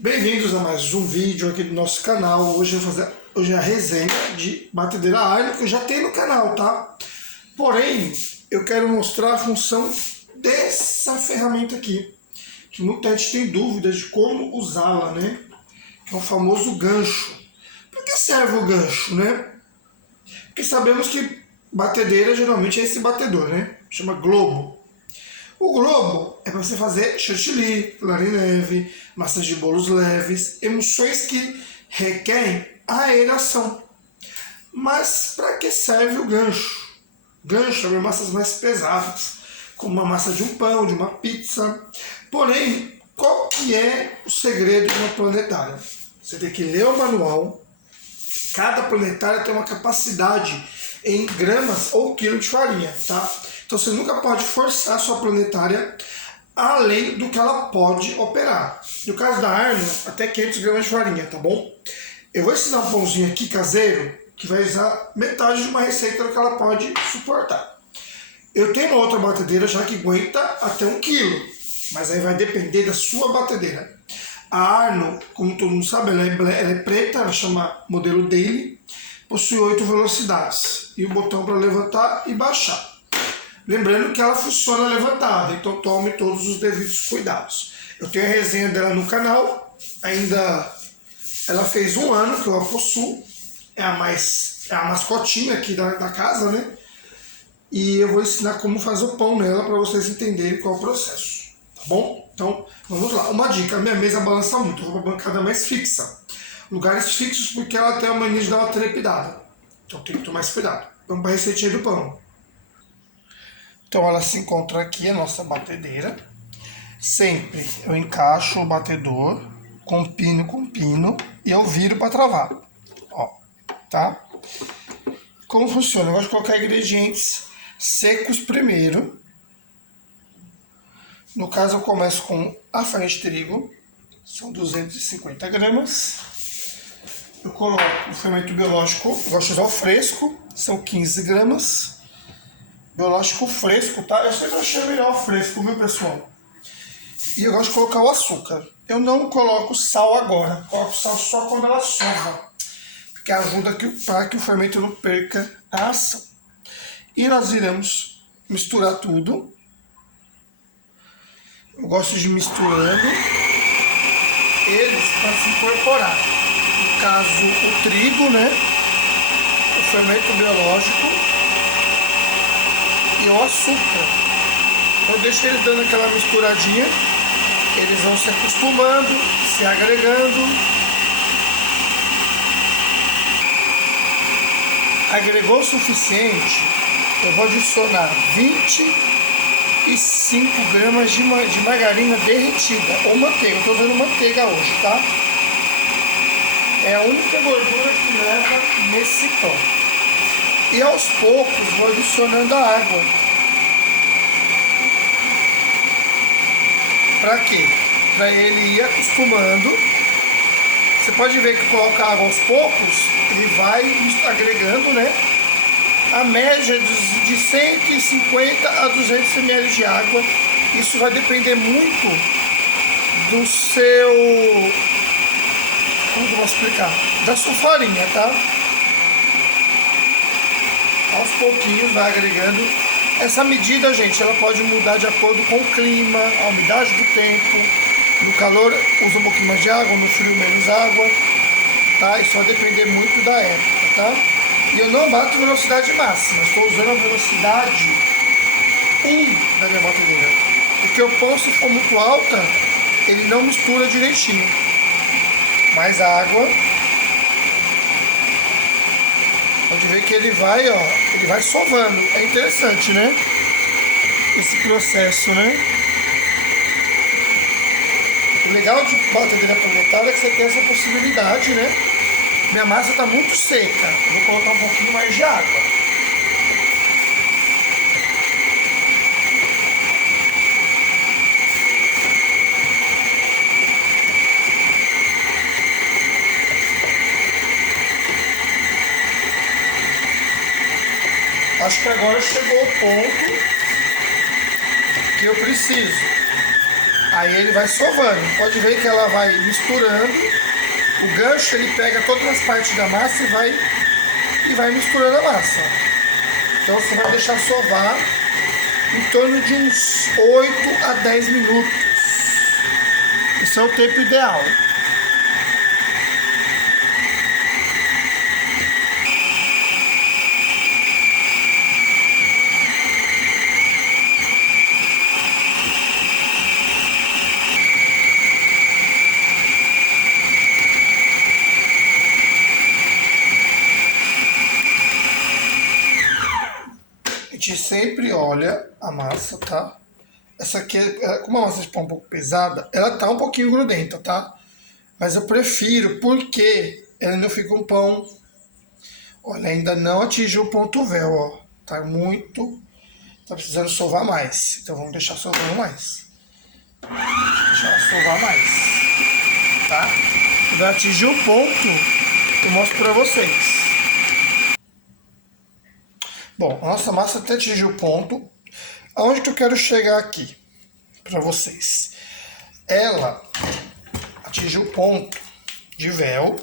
Bem-vindos a mais um vídeo aqui do nosso canal. Hoje eu vou fazer a resenha de batedeira Arno, que eu já tenho no canal, tá? Porém, eu quero mostrar a função dessa ferramenta aqui, que muita gente tem dúvidas de como usá-la, né? Que é o famoso gancho. Para que serve o gancho, né? Porque sabemos que batedeira geralmente é esse batedor, né? Chama globo. O globo é para você fazer chantilly, clara em leve, massas de bolos leves, emulsões que requerem aeração. Mas para que serve o gancho? Gancho é para massas mais pesadas, como uma massa de um pão, de uma pizza. Porém, qual que é o segredo de uma planetária? Você tem que ler o manual. Cada planetária tem uma capacidade em gramas ou quilo de farinha, tá? Então você nunca pode forçar a sua planetária além do que ela pode operar. No caso da Arno, até 500 gramas de farinha, tá bom? Eu vou ensinar um pãozinho aqui caseiro que vai usar metade de uma receita do que ela pode suportar. Eu tenho uma outra batedeira já que aguenta até 1 quilo, mas aí vai depender da sua batedeira. A Arno, como todo mundo sabe, ela é preta, ela chama modelo Daily, possui 8 velocidades e o botão para levantar e baixar. Lembrando que ela funciona levantada, então tome todos os devidos cuidados. Eu tenho a resenha dela no canal, ainda ela fez 1 ano que eu a possuo, é a mascotinha aqui da casa, né? E eu vou ensinar como faz o pão nela para vocês entenderem qual é o processo, tá bom? Então, vamos lá. Uma dica, a minha mesa balança muito, eu vou para a bancada mais fixa. Lugares fixos porque ela tem a mania de dar uma trepidada, então tem que tomar esse cuidado. Vamos para a receitinha do pão. Então ela se encontra aqui, a nossa batedeira. Sempre eu encaixo o batedor com pino e eu viro para travar. Ó, tá? Como funciona? Eu gosto de colocar ingredientes secos primeiro. No caso eu começo com a farinha de trigo, são 250 gramas. Eu coloco o fermento biológico, eu gosto de usar o fresco, são 15 gramas. Biológico fresco, tá? Eu sempre achei melhor o fresco, viu, pessoal? E eu gosto de colocar o açúcar. Eu não coloco sal agora, coloco sal só quando ela sova, porque ajuda para que o fermento não perca a ação. E nós iremos misturar tudo. Eu gosto de ir misturando eles para se incorporar. No caso, o trigo, né? O fermento biológico e o açúcar. Eu deixo eles dando aquela misturadinha, eles vão se acostumando, se agregando. Agregou o suficiente, eu vou adicionar 25 gramas de margarina derretida, ou manteiga. Eu estou usando manteiga hoje, tá? É a única gordura que leva nesse pão. E aos poucos vou adicionando a água. Para quê? Para ele ir acostumando. Você pode ver que coloca água aos poucos, ele vai agregando, né? A média de 150 a 200 ml de água. Isso vai depender muito do seu... Como que eu vou explicar? Da sua farinha, tá? Aos pouquinhos vai agregando. Essa medida, gente, ela pode mudar de acordo com o clima, a umidade do tempo. No calor usa um pouquinho mais de água, no frio menos água, tá? Isso vai depender muito da época, tá? E eu não bato velocidade máxima, estou usando a velocidade 1 da minha batedeira. Porque o pão, se for muito alta, ele não mistura direitinho. Mais água. Pode ver que ele vai, ó, ele vai sovando. É interessante, né? Esse processo, né? O legal de batedeira planetária é que você tem essa possibilidade, né? Minha massa está muito seca. Eu vou colocar um pouquinho mais de água. Acho que agora chegou o ponto que eu preciso Aí ele vai sovando. Pode ver que ela vai misturando. O gancho ele pega todas as partes da massa e vai misturando a massa. Então você vai deixar sovar em torno de uns 8 a 10 minutos. Esse é o tempo ideal. A gente sempre olha a massa, tá? Essa aqui, como a massa de pão é um pouco pesada, ela tá um pouquinho grudenta, tá? Mas eu prefiro porque ela não fica um pão. Olha, ainda não atingiu o ponto véu, ó. Tá muito. Tá precisando sovar mais. Então vamos deixar sovando mais. Deixar ela sovar mais. Tá? Quando ela atingir o ponto, eu mostro pra vocês. Bom, a nossa massa até atingiu o ponto. Aonde que eu quero chegar aqui para vocês? Ela atingiu o ponto de véu,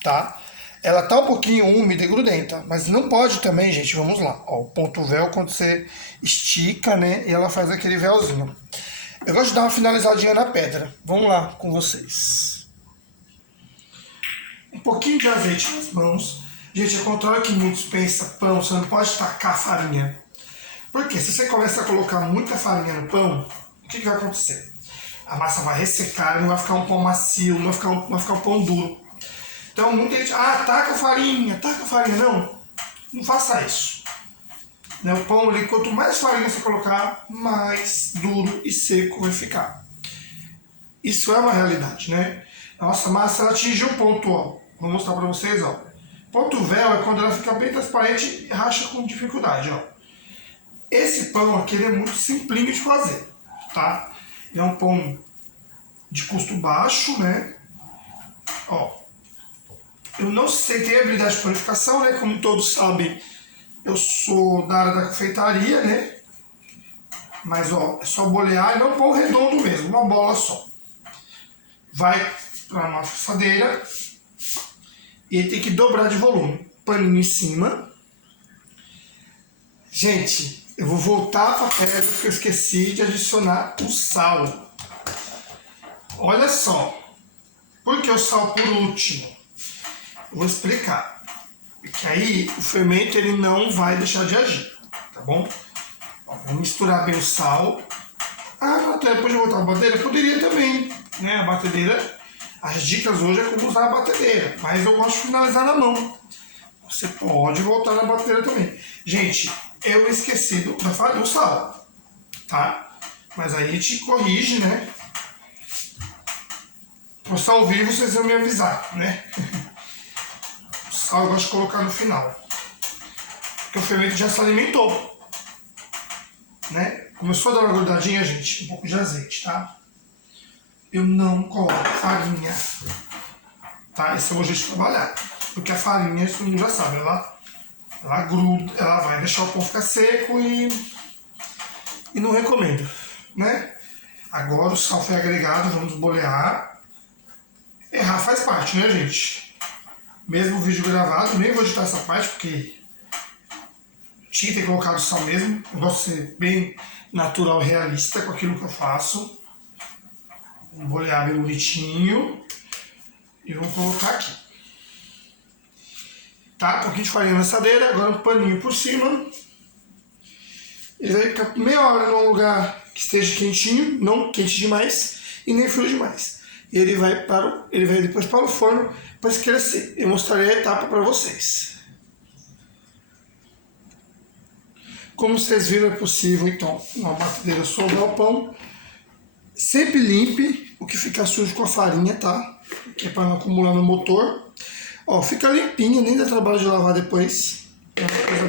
tá? Ela tá um pouquinho úmida e grudenta, mas não pode também, gente, vamos lá. Ó, o ponto véu quando você estica, né, e ela faz aquele véuzinho. Eu gosto de dar uma finalizadinha na pedra. Vamos lá com vocês. Um pouquinho de azeite nas mãos. Gente, ao contrário que muitos pensam, pão, você não pode tacar farinha. Porque se você começa a colocar muita farinha no pão, o que vai acontecer? A massa vai ressecar, não vai ficar um pão macio, não vai ficar um pão duro. Então muita gente, taca farinha. Não faça isso. Né? O pão ali, quanto mais farinha você colocar, mais duro e seco vai ficar. Isso é uma realidade, né? A nossa massa ela atinge um ponto, ó. Vou mostrar para vocês, ó. Ponto véu é quando ela fica bem transparente e racha com dificuldade, ó. Esse pão aqui ele é muito simplinho de fazer, tá? Ele é um pão de custo baixo, né? Ó, eu não sei, tem habilidade de panificação, né? Como todos sabem, eu sou da área da confeitaria, né? Mas, ó, é só bolear, ele é um pão redondo mesmo, uma bola só. Vai para uma assadeira e ele tem que dobrar de volume. Paninho em cima. Gente, eu vou voltar para a pedra porque eu esqueci de adicionar o sal. Olha só. Por que o sal por último? Eu vou explicar. Porque aí o fermento ele não vai deixar de agir. Tá bom? Ó, vou misturar bem o sal. Até depois de voltar a batedeira? Poderia também. Né? A batedeira, as dicas hoje é como usar a batedeira. Mas eu gosto de finalizar na mão. Você pode voltar na batedeira também. Gente, eu esqueci do sal, tá? Mas aí a gente corrige, né? Por estar ao vivo, vocês vão me avisar, né? O sal eu gosto de colocar no final. Porque o fermento já se alimentou, né? Começou a dar uma grudadinha, gente, um pouco de azeite, tá? Eu não coloco farinha, tá? Esse é o jeito de trabalhar. Porque a farinha, todo mundo já sabe, ela gruda, ela vai deixar o pão ficar seco e não recomendo, né? Agora o sal foi agregado, vamos bolear. Errar faz parte, né, gente? Mesmo o vídeo gravado, nem vou editar essa parte porque tinha que ter colocado sal mesmo. Eu gosto de ser bem natural e realista com aquilo que eu faço. Vamos bolear bem bonitinho e vamos colocar aqui. Tá? Um pouquinho de farinha na assadeira, agora um paninho por cima. Ele vai ficar meia hora num lugar que esteja quentinho, não quente demais e nem frio demais. E ele vai depois para o forno para esclarecer. Eu mostrarei a etapa para vocês. Como vocês viram, é possível, então, uma batedeira sovar o pão. Sempre limpe o que ficar sujo com a farinha, tá? Que é para não acumular no motor. Ó, fica limpinha, nem dá trabalho de lavar depois. É uma coisa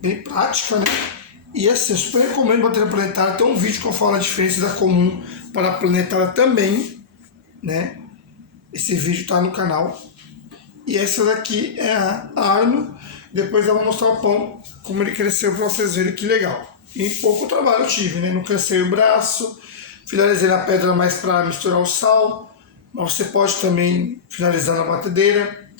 bem prática, né? E assim, eu super recomendo bateria planetária. Tem um vídeo que eu falo a diferença da comum para a planetária também, né? Esse vídeo tá no canal. E essa daqui é a Arno. Depois eu vou mostrar o pão, como ele cresceu para vocês verem que legal. E pouco trabalho eu tive, né? Não cansei o braço, Finalizei na pedra mais para misturar o sal, mas você pode também finalizar na batedeira.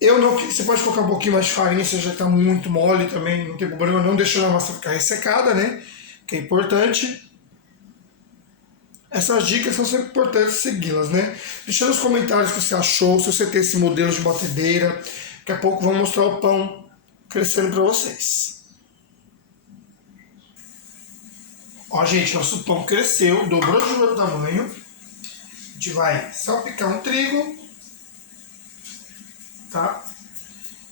Você pode colocar um pouquinho mais de farinha, se já está muito mole também, não tem problema, não deixando a massa ficar ressecada, né? Que é importante. Essas dicas são sempre importantes segui-las, né? Deixa nos comentários o que você achou, se você tem esse modelo de batedeira. Daqui a pouco vamos mostrar o pão crescendo para vocês. Ó, gente, nosso pão cresceu, dobrou de meu tamanho. A gente vai salpicar um trigo, tá?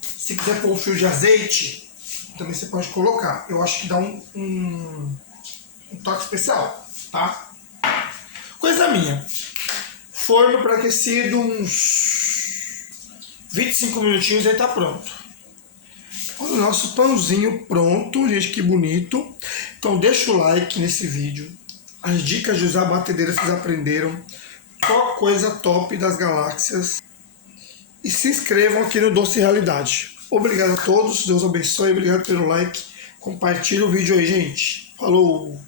Se quiser pôr um fio de azeite, também você pode colocar. Eu acho que dá um toque especial, tá? Coisa minha. Forno pré-aquecido, uns 25 minutinhos e aí tá pronto. Olha o nosso pãozinho pronto, gente, que bonito. Então deixa o like nesse vídeo. As dicas de usar a batedeira vocês aprenderam. Só coisa top das galáxias. E se inscrevam aqui no Doce Realidade. Obrigado a todos, Deus abençoe, obrigado pelo like. Compartilha o vídeo aí, gente. Falou!